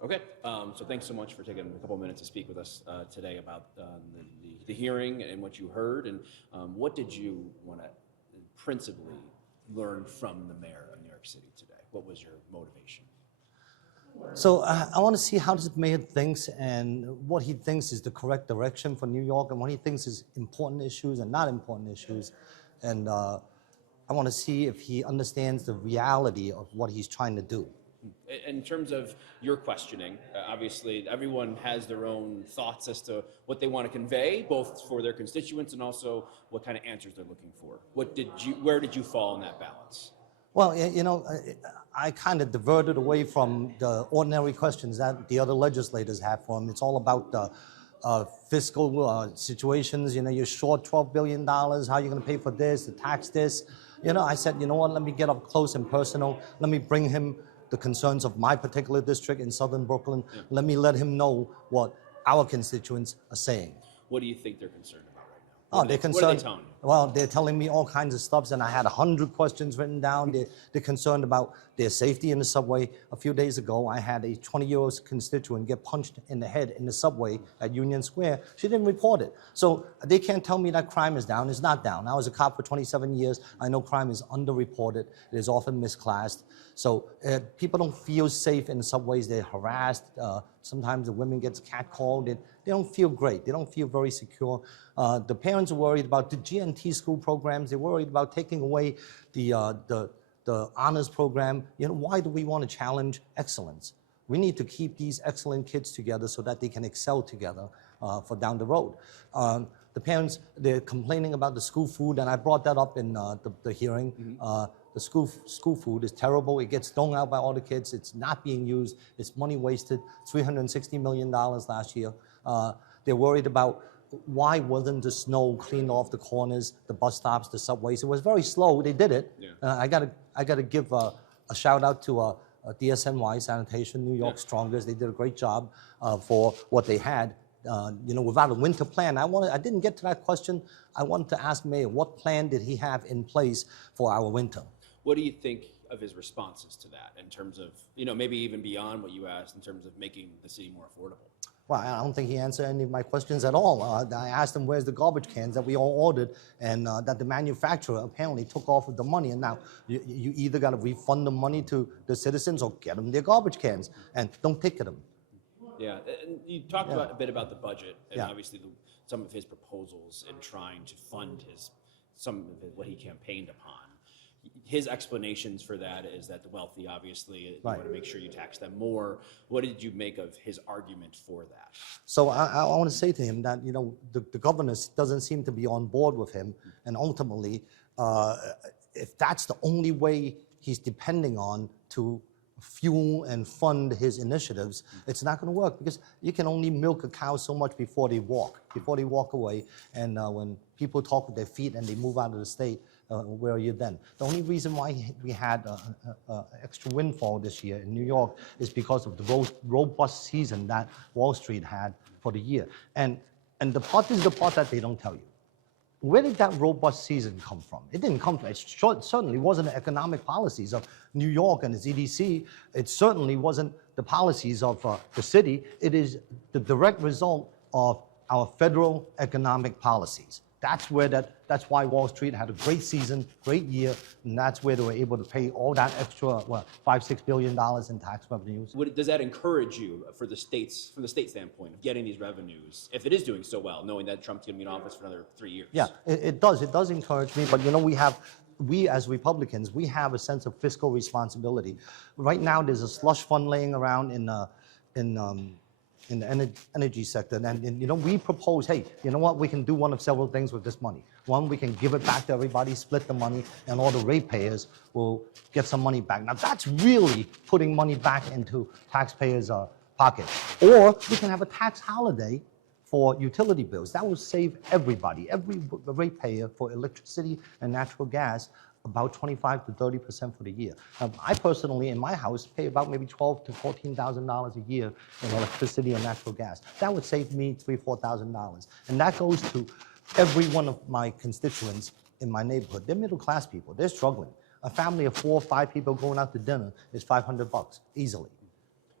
Okay, so thanks so much for taking a couple minutes to speak with us today about the hearing and what you heard, and what did you want to principally learn from the mayor of New York City today? What was your motivation? So I want to see how the mayor thinks and what he thinks is the correct direction for New York and what he thinks is important issues and not important issues. And I want to see if he understands the reality of what he's trying to do. In terms of your questioning, obviously everyone has their own thoughts as to what they want to convey, both for their constituents and also what kind of answers they're looking for. Where did you fall in that balance? Well, you know, I kind of diverted away from the ordinary questions that the other legislators have for him. It's all about the fiscal situations. You know, you're short $12 billion. How are you going to pay for this, the tax this? You know, I said, you know what, let me get up close and personal. Let me bring him the concerns of my particular district in southern Brooklyn. Yeah. Let him know what our constituents are saying. What do you think they're concerned about right now? They're concerned. What are they telling you? Well, they're telling me all kinds of stuff, and I had 100 questions written down. They're concerned about their safety in the subway. A few days ago, I had a 20-year-old constituent get punched in the head in the subway at Union Square. She didn't report it. So they can't tell me that crime is down. It's not down. I was a cop for 27 years. I know crime is underreported. It is often misclassed. So people don't feel safe in the subways. They're harassed. Sometimes the women get catcalled. They don't feel great. They don't feel very secure. The parents are worried about the GNT school programs. They're worried about taking away the honors program. You know, why do we want to challenge excellence? We need to keep these excellent kids together so that they can excel together for down the road. The parents, they're complaining about the school food, and I brought that up in the hearing. Mm-hmm. The school food is terrible. It gets thrown out by all the kids. It's not being used. It's money wasted. $360 million last year. They're worried about why wasn't the snow cleaned off the corners, the bus stops, the subways. It was very slow. They did it. Yeah. I gotta give a shout out to NYS Sanitation, New York's strongest. They did a great job for what they had. You know, without a winter plan. I didn't get to that question. I wanted to ask Mayor, what plan did he have in place for our winter? What do you think of his responses to that in terms of, you know, maybe even beyond what you asked in terms of making the city more affordable? Well, I don't think he answered any of my questions at all. I asked him where's the garbage cans that we all ordered, and that the manufacturer apparently took off with the money, and now you either got to refund the money to the citizens or get them their garbage cans, and don't ticket them. Yeah, and you talked a bit about the budget, and obviously some of his proposals in trying to fund what he campaigned upon. His explanations for that is that the wealthy, obviously, you want to make sure you tax them more. What did you make of his argument for that? So I want to say to him that, you know, the governor doesn't seem to be on board with him, and ultimately, if that's the only way he's depending on to fuel and fund his initiatives, it's not going to work, because you can only milk a cow so much before they walk away. And when people talk with their feet and they move out of the state, where are you then? The only reason why we had extra windfall this year in New York is because of the robust season that Wall Street had for the year. And this is the part that they don't tell you. Where did that robust season come from? It didn't come from, it certainly wasn't the economic policies of New York and its EDC. It certainly wasn't the policies of the city. It is the direct result of our federal economic policies. That's why Wall Street had a great season, great year, and that's where they were able to pay all that extra, $5-6 billion in tax revenues. Does that encourage you from the state standpoint of getting these revenues, if it is doing so well, knowing that Trump's going to be in office for another 3 years? Yeah, it does. It does encourage me, but you know, we as Republicans, we have a sense of fiscal responsibility. Right now, there's a slush fund laying around in the energy sector, and you know, we propose, hey, you know what, we can do one of several things with this money. One, we can give it back to everybody, split the money, and all the ratepayers will get some money back. Now that's really putting money back into taxpayers' pockets. Or we can have a tax holiday for utility bills. That will save everybody, every ratepayer for electricity and natural gas, about 25 to 30% for the year. I personally, in my house, pay about maybe $12,000 to $14,000 a year in electricity and natural gas. That would save me $3,000 to $4,000, and that goes to every one of my constituents in my neighborhood. They're middle-class people. They're struggling. A family of 4 or 5 people going out to dinner is $500 easily.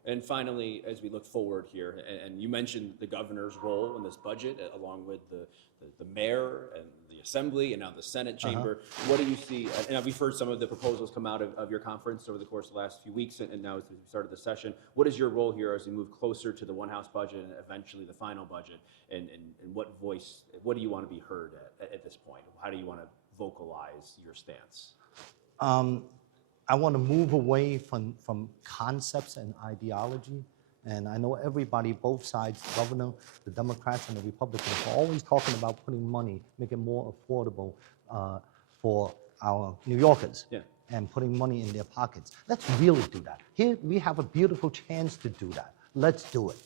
And finally, as we look forward here, and you mentioned the governor's role in this budget, along with the mayor and the assembly and now the Senate chamber. What do you see? And we've heard some of the proposals come out of your conference over the course of the last few weeks, and now as we started the session. What is your role here as we move closer to the one house budget and eventually the final budget? And what do you want to be heard at this point? How do you want to vocalize your stance? I want to move away from concepts and ideology. And I know everybody, both sides, the governor, the Democrats, and the Republicans, are always talking about putting money, making it more affordable for our New Yorkers, and putting money in their pockets. Let's really do that. Here we have a beautiful chance to do that. Let's do it.